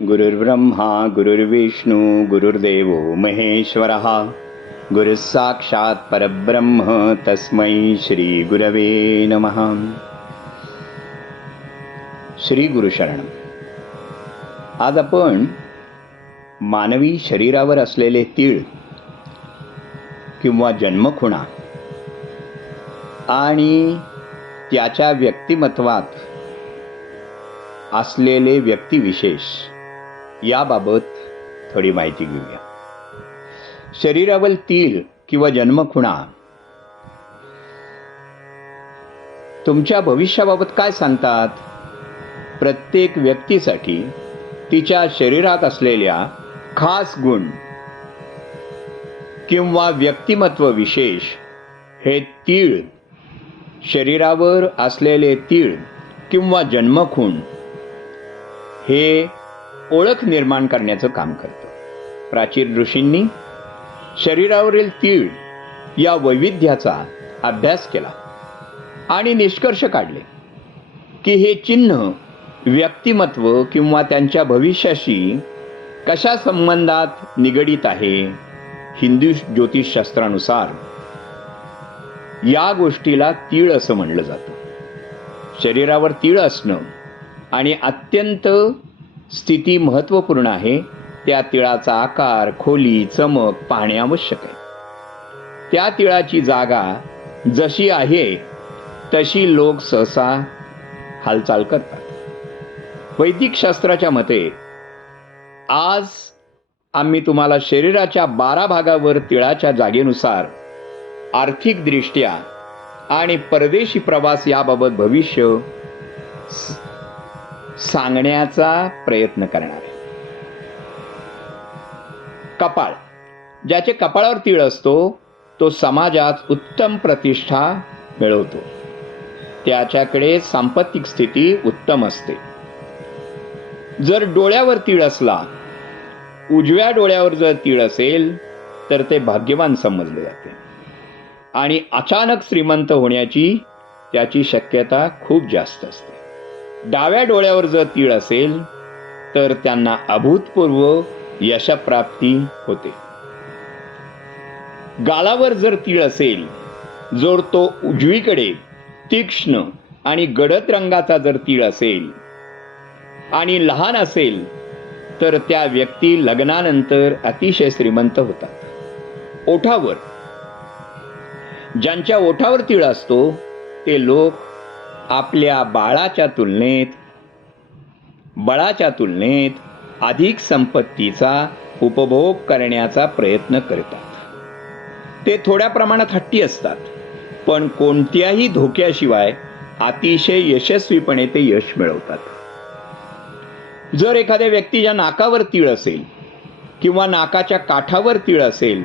गुरुर्ब्रह्मा गुरुर्विष्णू गुरुर्देव महेश्वरः। गुरुसाक्षात परब्रह्म तस्मै श्री गुरवे नम। श्री गुरुशरण आज आपण मानवी शरीरावर असलेले तीळ किंवा जन्मखुणा आणि त्याच्या व्यक्तिमत्वात असलेले व्यक्तिविशेष याबाबत थोडी माहिती घेऊया. शरीरावर तीळ किंवा जन्मखुणा तुमच्या भविष्याबाबत काय सांगतात? प्रत्येक व्यक्तीसाठी तिच्या शरीरात असलेल्या खास गुण किंवा व्यक्तिमत्व विशेष हे तीळ शरीरावर असलेले तीळ किंवा जन्मखूण हे ओळख निर्माण करण्याचं काम करतं. प्राचीन ऋषींनी शरीरावरील तीळ या वैविध्याचा अभ्यास केला आणि निष्कर्ष काढले की हे चिन्ह व्यक्तिमत्व किंवा त्यांच्या भविष्याशी कशा संबंधात निगडीत आहे हिंदू ज्योतिषशास्त्रानुसार या गोष्टीला तीळ असं म्हणलं जातं. शरीरावर तीळ असणं आणि अत्यंत स्थिती महत्त्वपूर्ण आहे. त्या तिळाचा आकार खोली चमक पाहणे आवश्यक आहे. त्या तिळाची जागा जशी आहे तशी लोक सहसा हालचाल करतात. वैदिक शास्त्राच्या मते आज आम्ही तुम्हाला शरीराच्या बारा भागावर तिळाच्या जागेनुसार आर्थिकदृष्ट्या आणि परदेशी प्रवास याबाबत भविष्य सांगण्याचा प्रयत्न करणार. कपाळ. ज्याचे कपाळावर तीळ असतो तो समाजात उत्तम प्रतिष्ठा मिळवतो. त्याच्याकडे सांपत्तिक स्थिती उत्तम असते. जर डोळ्यावर तीळ असला उजव्या डोळ्यावर जर तीळ असेल तर ते भाग्यवान समजले जाते. आणि अचानक श्रीमंत होण्याची त्याची शक्यता खूप जास्त असते. डाव्या डोळ्यावर जर तीळ असेल तर त्यांना अभूतपूर्व यशप्राप्ती होते. गालावर जर तीळ असेल जर तो उजवीकडे तीक्ष्ण आणि गडद रंगाचा जर तीळ असेल आणि लहान असेल तर त्या व्यक्ती लग्नानंतर अतिशय श्रीमंत होतात. ओठावर ज्यांच्या ओठावर तीळ असतो ते लोक आपल्या बाळाच्या तुलनेत बळाच्या तुलनेत अधिक संपत्तीचा उपभोग करण्याचा प्रयत्न करतात. ते थोड्या प्रमाणात हट्टी असतात पण कोणत्याही धोक्याशिवाय अतिशय यशस्वीपणे ते यश मिळवतात. जर एखाद्या व्यक्तीच्या नाकावर तीळ असेल किंवा नाकाच्या काठावर तीळ असेल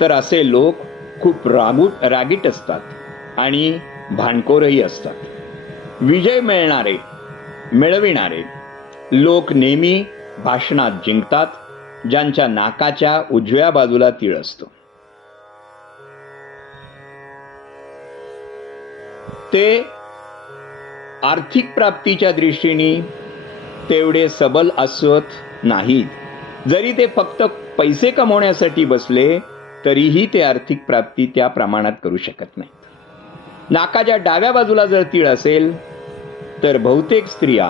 तर असे लोक खूप रागूट रागीट असतात आणि भांडखोरही असतात. विजय मिळणारे मिळविणारे. लोक नेहमी भाषणात जिंकतात ज्यांच्या नाकाच्या उजव्या बाजूला तीळ असतो. ते आर्थिक प्राप्तीच्या दृष्टीने तेवढे सबल असत नाहीत. जरी ते फक्त पैसे कमवण्यासाठी बसले तरीही ते आर्थिक प्राप्ती त्या प्रमाणात करू शकत नाहीत. नाकाच्या डाव्या बाजूला जर तीळ असेल तर बहुतेक स्त्रिया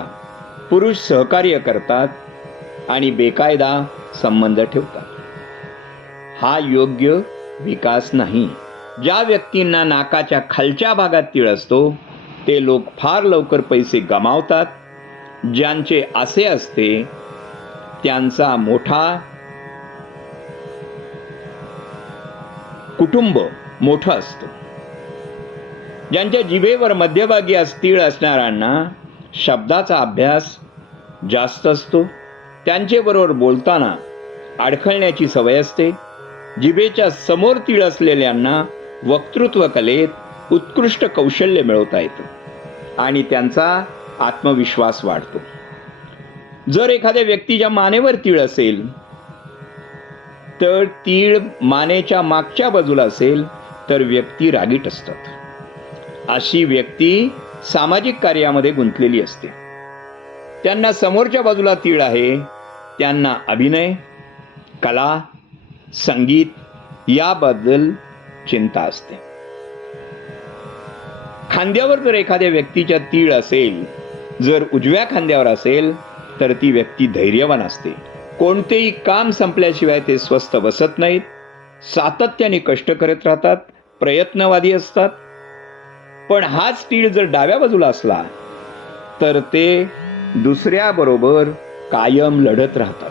पुरुष सहकार्य करतात आणि बेकायदा संबंध ठेवतात. हा योग्य विकास नाही. ज्या व्यक्तींना नाकाच्या खालच्या भागात तीळ असतो ते लोक फार लवकर पैसे गमावतात. ज्यांचे असे असते त्यांचा मोठा कुटुंब मोठं असतं. ज्यांच्या जिभेवर मध्यभागी असतीळ असणाऱ्यांना शब्दाचा अभ्यास जास्त असतो. त्यांच्याबरोबर बोलताना अडखळण्याची सवय असते. जिभेच्या समोर तीळ असलेल्यांना वक्तृत्व कलेत उत्कृष्ट कौशल्य मिळवता येतं आणि त्यांचा आत्मविश्वास वाढतो. जर एखाद्या व्यक्तीच्या मानेवर तीळ असेल तर तीळ मानेच्या मागच्या बाजूला असेल तर व्यक्ती रागीट असतात. अशी व्यक्ती सामाजिक कार्यामध्ये गुंतलेली असते. त्यांना समोरच्या बाजूला तीळ आहे त्यांना अभिनय कला संगीत याबद्दल चिंता असते. खांद्यावर जर एखाद्या व्यक्तीच्या तीळ असेल जर उजव्या खांद्यावर असेल तर ती व्यक्ती धैर्यवान असते. कोणतेही काम संपल्याशिवाय ते स्वस्थ बसत नाहीत सातत्याने कष्ट करत राहतात प्रयत्नवादी असतात पण हाच तीळ जर डाव्या बाजूला असला तर ते दुसऱ्याबरोबर कायम लढत राहतात.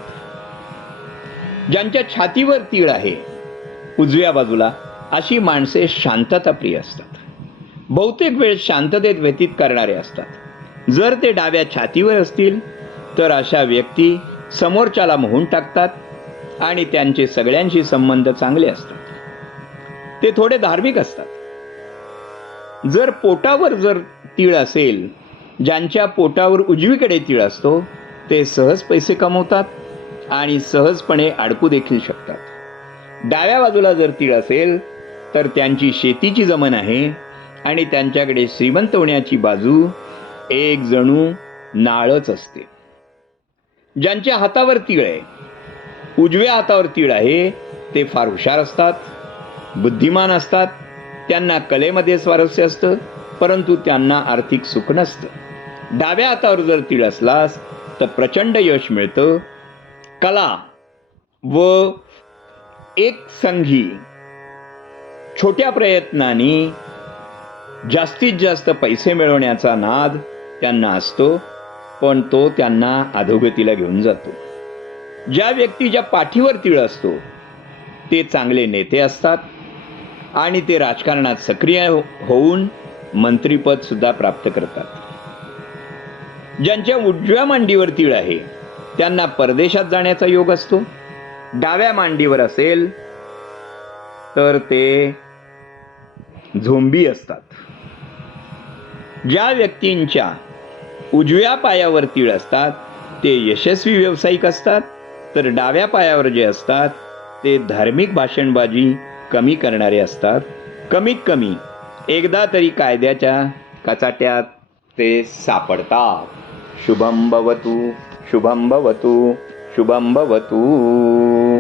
ज्यांच्या छातीवर तीळ आहे उजव्या बाजूला अशी माणसे शांतता प्रिय असतात. बहुतेक वेळ शांततेत व्यतीत करणारे असतात. जर ते डाव्या छातीवर असतील तर अशा व्यक्ती समोरच्याला मोहून टाकतात आणि त्यांचे सगळ्यांशी संबंध चांगले असतात. ते थोडे धार्मिक असतात. जर पोटावर जर तीळ असेल ज्यांच्या पोटावर उजवीकडे तीळ असतो ते सहज पैसे कमवतात आणि सहजपणे अडकू देखील शकतात. डाव्या बाजूला जर तीळ असेल तर त्यांची शेतीची जमन आहे आणि त्यांच्याकडे श्रीमंत होण्याची बाजू एक जणू नाळच असते. ज्यांच्या हातावर तीळ आहे उजव्या हातावर तीळ आहे ते फार हुशार असतात बुद्धिमान असतात त्यांना कलेमध्ये स्वारस्य असतं परंतु त्यांना आर्थिक सुख नसतं. डाव्या हातावर जर तीळ असलास तर प्रचंड यश मिळतं. कला व एक संघी छोट्या प्रयत्नांनी जास्तीत जास्त पैसे मिळवण्याचा नाद त्यांना असतो पण तो त्यांना अधोगतीला घेऊन जातो. ज्या व्यक्तीच्या पाठीवर तीळ असतो ते चांगले नेते असतात आणि ते राजकारणात सक्रिय हो-, होऊन मंत्रीपद सुद्धा प्राप्त करतात. ज्यांच्या उजव्या मांडीवर तीळ आहे त्यांना परदेशात जाण्याचा योग असतो. डाव्या मांडीवर असेल तर ते झोंबी असतात. ज्या व्यक्तींच्या उजव्या पायावर तीळ असतात ते यशस्वी व्यावसायिक असतात तर डाव्या पायावर जे असतात ते धार्मिक भाषणबाजी कमी करणारे असतात. कमीत कमी एकदा तरी कायद्याच्या कचाट्यात ते सापडतात. शुभम भवतू शुभम भवतू शुभम भवतू.